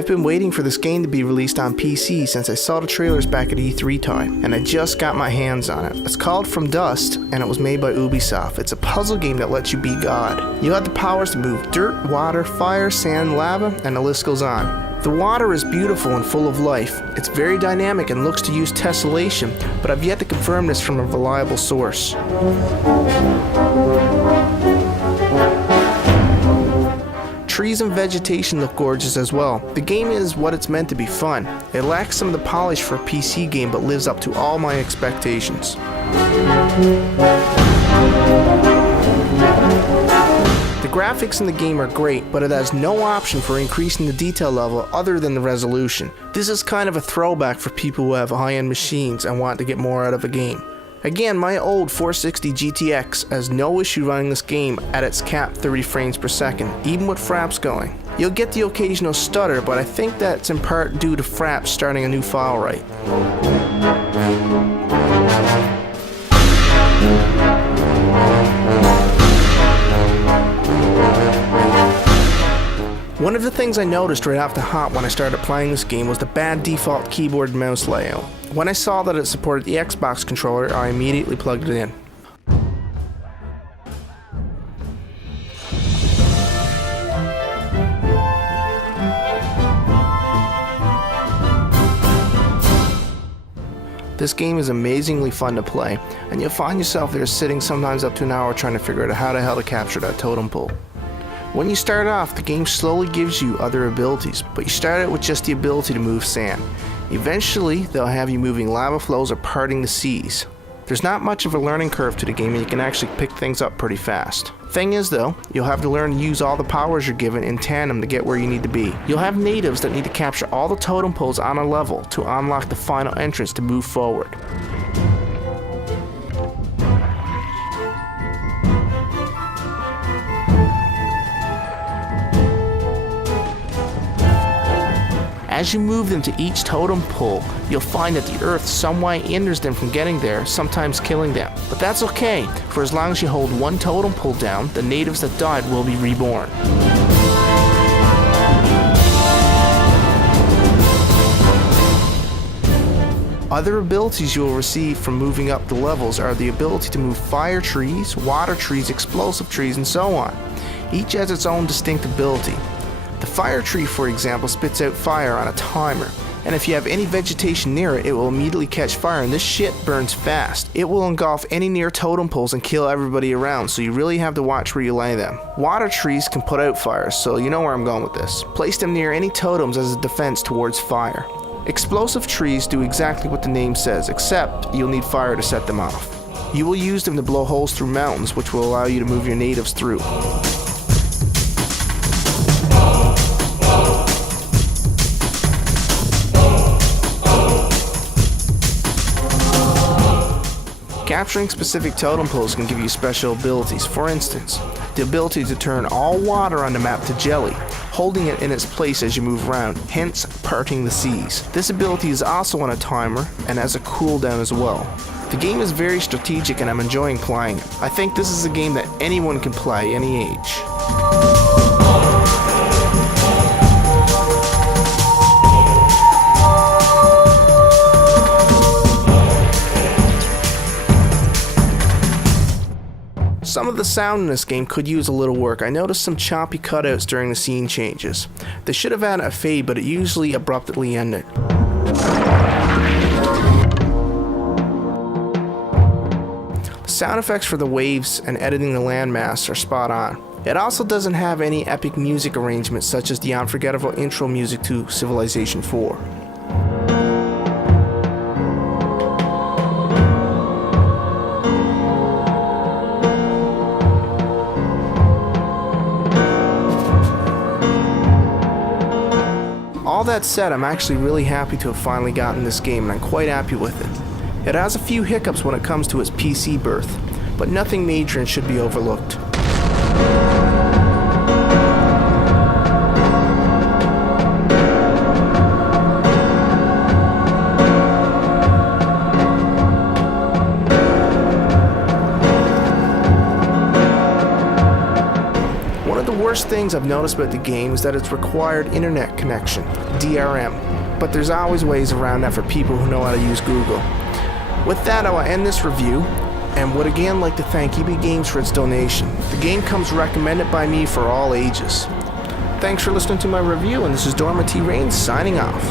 I've been waiting for this game to be released on PC since I saw the trailers back at E3 time, and I just got my hands on it. It's called From Dust, and it was made by Ubisoft. It's a puzzle game that lets you be God. You have the powers to move dirt, water, fire, sand, lava, and the list goes on. The water is beautiful and full of life. It's very dynamic and looks to use tessellation, but I've yet to confirm this from a reliable source. Trees and vegetation look gorgeous as well. The game is what it's meant to be, fun. It lacks some of the polish for a PC game but lives up to all my expectations. The graphics in the game are great, but it has no option for increasing the detail level other than the resolution. This is kind of a throwback for people who have high-end machines and want to get more out of a game. Again, my old 460 GTX has no issue running this game at its capped 30 frames per second, even with fraps going. You'll get the occasional stutter, but I think that's in part due to fraps starting a new file write. One of the things I noticed right off the hop when I started playing this game was the bad default keyboard and mouse layout. When I saw that it supported the Xbox controller, I immediately plugged it in. This game is amazingly fun to play, and you'll find yourself there sitting sometimes up to an hour trying to figure out how the hell to capture that totem pole. When you start off, the game slowly gives you other abilities, but you start out with just the ability to move sand. Eventually, they'll have you moving lava flows or parting the seas. There's not much of a learning curve to the game, and you can actually pick things up pretty fast. Thing is though, you'll have to learn to use all the powers you're given in tandem to get where you need to be. You'll have natives that need to capture all the totem poles on a level to unlock the final entrance to move forward. As you move them to each totem pole, you'll find that the earth some way hinders them from getting there, sometimes killing them. But that's okay, for as long as you hold one totem pole down, the natives that died will be reborn. Other abilities you will receive from moving up the levels are the ability to move fire trees, water trees, explosive trees, and so on. Each has its own distinct ability. The fire tree, for example, spits out fire on a timer, and if you have any vegetation near it, it will immediately catch fire, and this shit burns fast. It will engulf any near totem poles and kill everybody around, so you really have to watch where you lay them. Water trees can put out fires, so you know where I'm going with this. Place them near any totems as a defense towards fire. Explosive trees do exactly what the name says, except you'll need fire to set them off. You will use them to blow holes through mountains, which will allow you to move your natives through. Capturing specific totem poles can give you special abilities. For instance, the ability to turn all water on the map to jelly, holding it in its place as you move around, hence parting the seas. This ability is also on a timer and has a cooldown as well. The game is very strategic and I'm enjoying playing it. I think this is a game that anyone can play, any age. Some of the sound in this game could use a little work. I noticed some choppy cutouts during the scene changes. They should have had a fade, but it usually abruptly ended. The sound effects for the waves and editing the landmass are spot on. It also doesn't have any epic music arrangements such as the unforgettable intro music to Civilization 4. All that said, I'm actually really happy to have finally gotten this game, and I'm quite happy with it. It has a few hiccups when it comes to its PC birth, but nothing major and should be overlooked. worst things I've noticed about the game is that it's required internet connection, DRM, but there's always ways around that for people who know how to use Google. With that, I will end this review, and would again like to thank EB Games for its donation. The game comes recommended by me for all ages. Thanks for listening to my review, and this is Dorman T. Rains signing off.